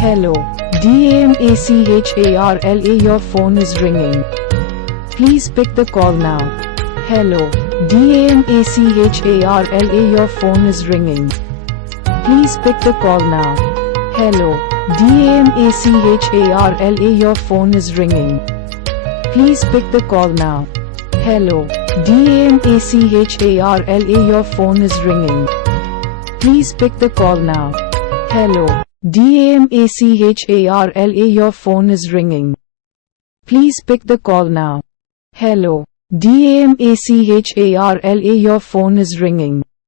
Hello, DAMACHARLA your phone is ringing. Please pick the call now. Hello, DAMACHARLA your phone is ringing. Please pick the call now. Hello, DAMACHARLA your phone is ringing. Please pick the call now. Hello, DAMACHARLA your phone is ringing. Please pick the call now. Hello, DAMACHARLA your phone is ringing. Please pick the call now. Hello, DAMACHARLA your phone is ringing.